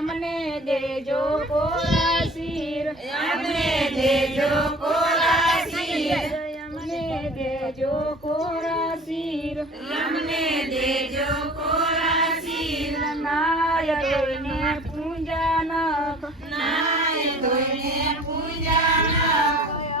અમને દેજો કોરાસીર અમને દેજો કોરાસીર અમને દેજો કોરાસીર અમને દેજો કોરાસીર નાય ધોઈને પૂજાનક નાય ધોઈને પૂજાનક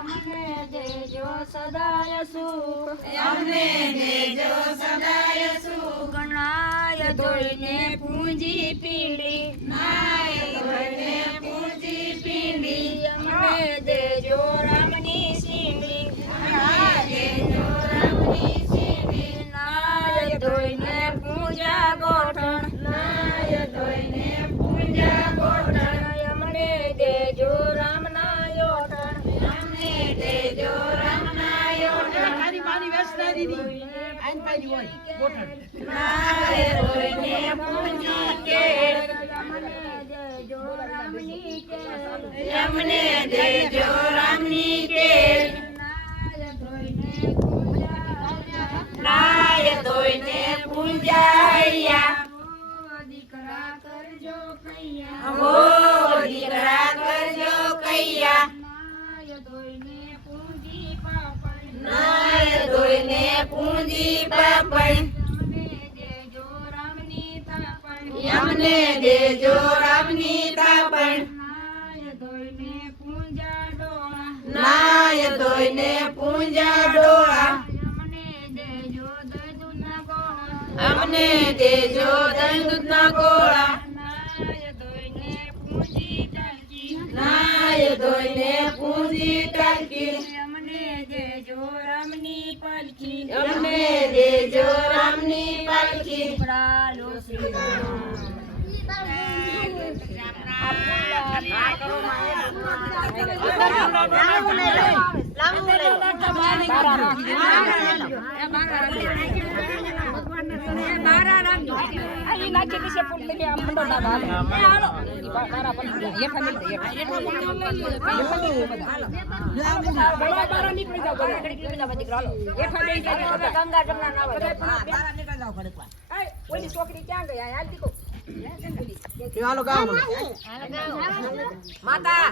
અમને દેજો સદાય સુખ અમને દેજો સદાય સુખ નાય ધોઈને પૂજી પીડી નાય ધોઈને પૂજી પીડી અમને દેજો રામની સીડી નાય દેજો રામની સીડી નાય ધોઈને પૂજા ગોઠણ નાય ધોઈને પૂજા ગોઠણ અમને દેજો રામના યોઠણ અમને દેજો રામના યોઠણ મારી મારી વેસના દીદી આઈન પાડી હોય ગોઠણ નાય ધોઈને પૂજી કેળ અમને દેજો રામની કેળ અમને દેજો રામની કેળ નાય ધોઈને પૂજાયા દીકરા કરજો કૈયા હો દીકરા કરજો કૈયા નાય ધોઈને પૂજી પાપણ નાય ધોઈને પૂજી પાપણ અમને દેજો રામની થાપણ નાય ધોઈને પૂજા ડોળા નાય ધોઈને પૂજા ડોળા અમને દેજો દહીંદૂધના ગોળા નાય ધોઈને પૂજી ટાંકી નાય ધોઈને પૂજી ટાંકી અમને દેજો રામની પાલખી અમને દેજો રામની પાલખી પ્રાલો શ્રી છોકરી ક્યાં ગયા માતા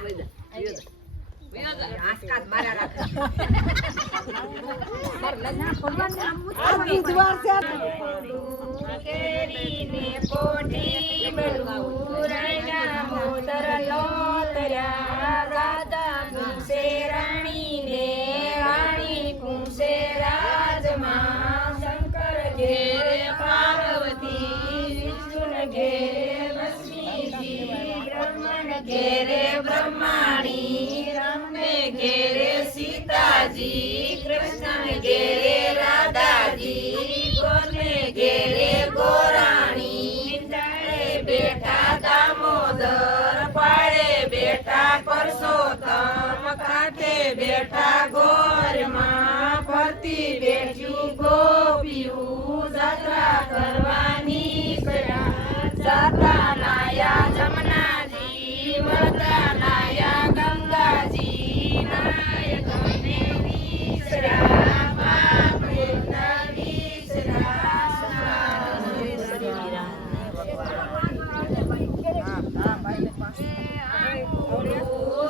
શંકર ઘેરે પાર્વતી વિષ્ણુ ઘેરે લક્ષ્મીજી બ્રહ્મણ ઘેરે બ્રહ્માણી રામને ઘેરે સીતાજી કૃષ્ણ ઘેરે રાધાજી ગોરને ઘેરે ગોરાણી ડાળે બેઠા દામોદર પાળે બેઠા પરસોત્તમ કાંઠે બેઠા ગોરમાં ફરતી બેઠ્યું ગોપિયું જાત્રા કરવાની જાત્રા નાયા જમનાજી વરદા નાયા ગંગાજી નાય ધોઈને વિસરા બાપુના વિસરા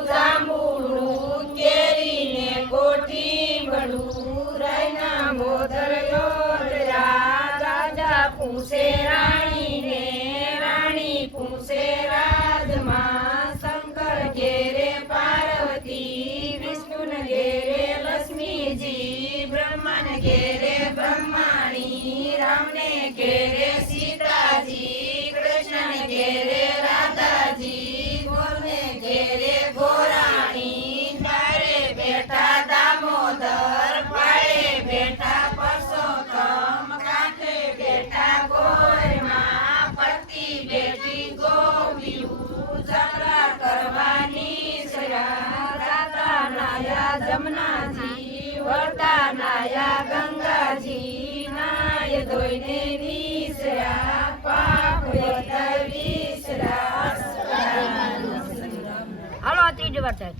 જાંબુડું કેરીને કોઠી બડું રાયના મોદર યોધરા રાજા પૂછે રાણીને રાણી પૂછે રાજમાં શંકર ઘેરે પાર્વતી વિષ્ણુ ઘેરે લક્ષ્મીજી બ્રહ્મણ ઘેરે બ્રહ્માણી રામને ઘેરે સીતાજી કૃષ્ણ ઘેરે રાધાજી ગોરને ઘેરે ગોરાણી ડાળે બેઠા દામોદર પાળે બેઠા પરસોત્તમ કાંઠે બેઠા ગોરમાં ફરતી બેઠી ગોપિયું જાત્રા કરવાની રાતા નાયા જમનાજી વરદા નાયા ગંગાજી નાય ધોઈને વિસરા બીજી વાર થાય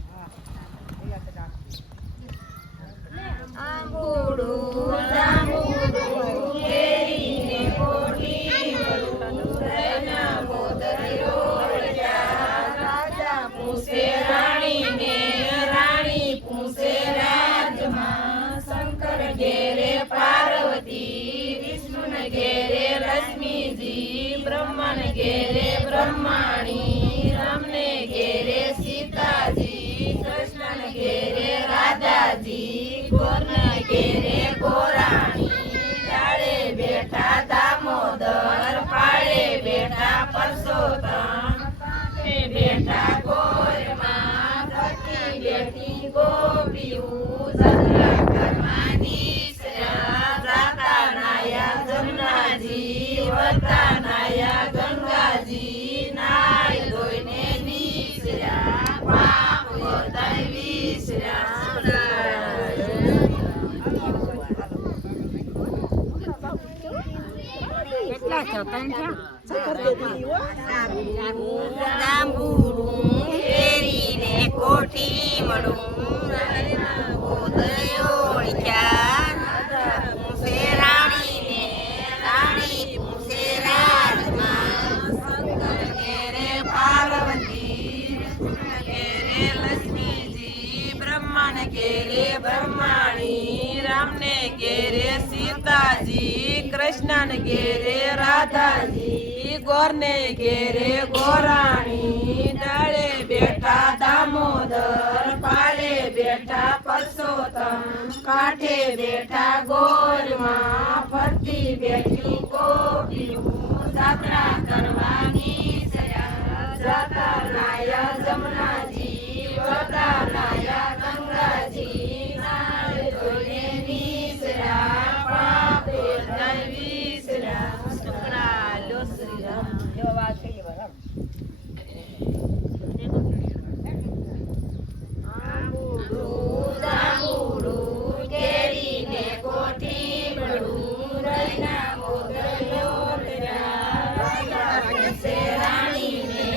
આંબુડું જાંબુડું કેરીને કોઠી વડું રૈના મોદરિયો રચ્યા રાજા પૂછે રાણીને રાણી પૂછે રાજમાં શંકર ઘેરે પાર્વતી વિષ્ણુને ઘેરે લક્ષ્મીજી બ્રહ્માને ઘેરે બ્રહ્માણી રામને ઘેરે સીતાજી કૃષ્ણને ઘેરે રાધાજી ગોરને ઘેરે ગોરાણી ડાળે બેઠા દામોદર પાળે બેઠા પરસોત્તમ બેઠા ગોરમાં ફરતી બેઠી ગોપીયું જગલા કરવાની જાતા નાયા જમનાજી વતા નાયા ગંગાજી નાય ધોઈને નીસર્યા પાપ વર્તાય વિસર્યા કેટલા છો ત્રણ જાંબુડું કેરીને કોઠી મળું મોદરિયો રચ્યા પૂછે રાણીને રાણી પૂછે રાજમાં શંકર ઘેરે પાર્વતી ઘેરે લક્ષ્મીજી બ્રહ્માને ઘેરે બ્રહ્માણી રામને ઘેરે સીતાજી કૃષ્ણને ઘેરે રાધાજી ગોરને ઘેરે ગોરાણી ડાળે બેઠા દામોદર પાળે બેઠા પરસોત્તમ કાંઠે બેઠા ગોરમાં ફરતી બેઠી ગોપીયું જાત્રા કરવાની જાતા નાયા જમનાજી વતા નાયા ગંગાજી નાય ધોઈને નીસર્યા પાપ વર્તાય વિસર્યા શુક્રા લો શ્રી રામ જેવા વાત થઈ ગઈ આંબુડું જાંબુડું કેરીને કોઠી વડું રૈના મોદરિયો રચ્યા પૂછે રાણીને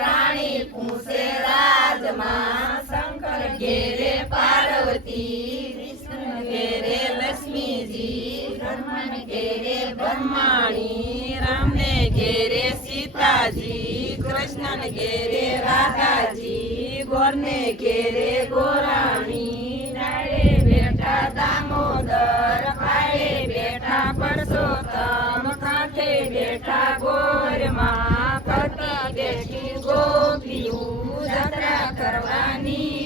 રાણી પૂછે રાજમાં શંકર ઘેરે પાર્વતી વિષ્ણુ ઘેરે લક્ષ્મીજી બ્રહ્માને ઘેરે બ્રહ્માણી રામને ઘેરે સીતાજી કૃષ્ણને ઘેરે રાધાજી ગોરને ઘેરે ગોરાણી ડાળે બેઠા દામોદર પાળે બેઠા પરસોત્તમ કાંઠે બેઠા ગોરમાં ફરતી બેઠી ગોપીયું જાત્રા કરવાની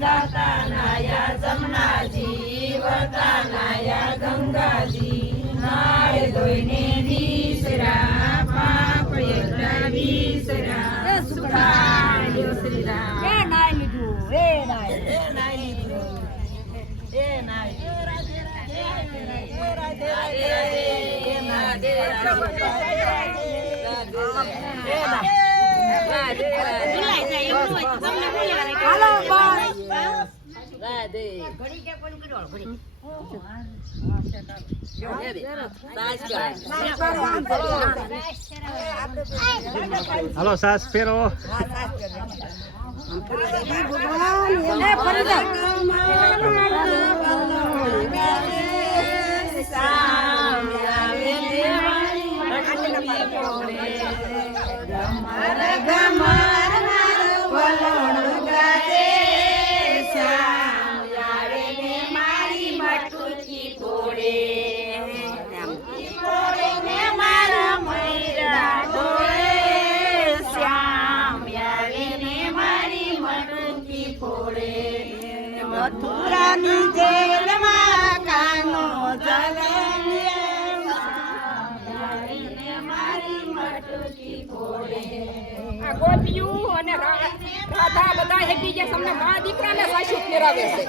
ગાતા નાયા જમનાજી વતા નાયા ગંગાજી નાય ધોઈને વિસર્યા પાપ એટલા વિસર્યા સુખાયો શ્રી રામ એ નાય લીધું એ નાય એ નાય લીધું એ નાય હાલો બસ રાધે ઘડી કે કોણ કર્યો ઘડી હાલો સાસ ફેરો મથુરાની જેલમાં કાનો ગોપિયું અને રાધા બધા હેપી ગયા તમને મા દીકરાને સાસુ ફેરાવે છે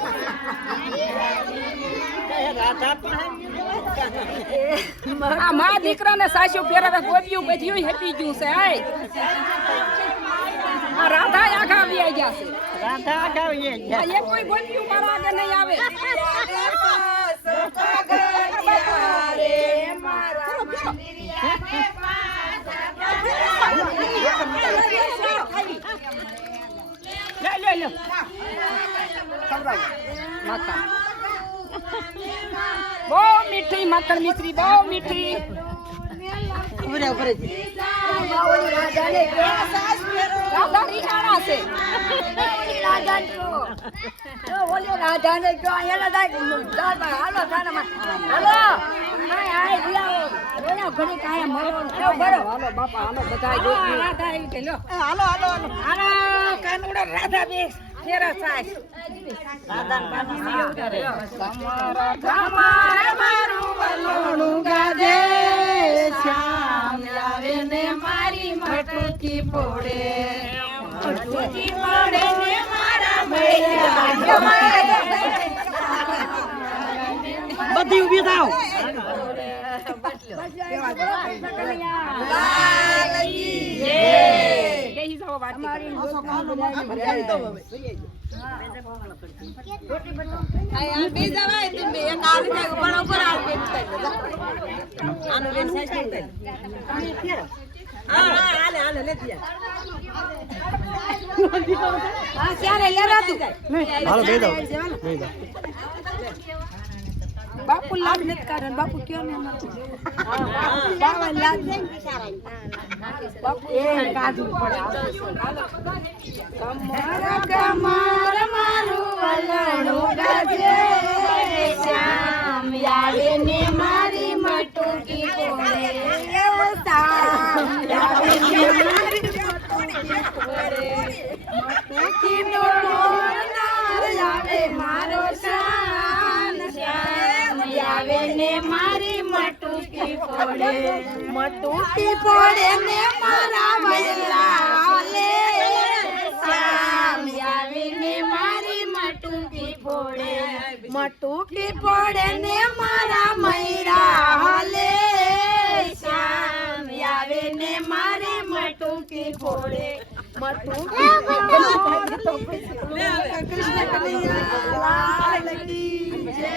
આ મા દીકરાને સાસુ ફેરાવે ગોપિયું બધું હેપી ગયું છે આય આ રાધા આખા આવી ગયા છે રાધા આખા આવી ગયા એ કોઈ ગોપિયું મારા આગળ નહીં આવે લ્યો માતા બહુ મીઠી માખણ મિશ્રી બહુ મીઠી રાધા રીહાણા છે રાધા બે ફેરા સાસ મારી મટકી ફોડે મટકી ફોડે ને મારા બધી ઊભી થાવ હાલો દઈ દો બાપુ લાભ નથી કારણ બાપુ કયો ને બાવા લાભ બાપુ એ કાઢું પડે કમર મારું વલણું ગાજે શ્યામ આવે ને મારી મટકી ફોડે શ્યામ આવે ને મારી મટકી ફોડે મટકી નો મોરનાર આવે મારો શાન શ્યામ આવે ને મારી મટકી ફોડે મટકી ફોડે ને મારા વૈલા લે શ્યામ આવે ને મારી મટકી ફોડે મટકી ફોડે ને મારા મૈરા હાલે શ્યામ આવે ને મારી મટકી ફોડે મટકી કૃષ્ણ કનૈયા લાલ કી જય.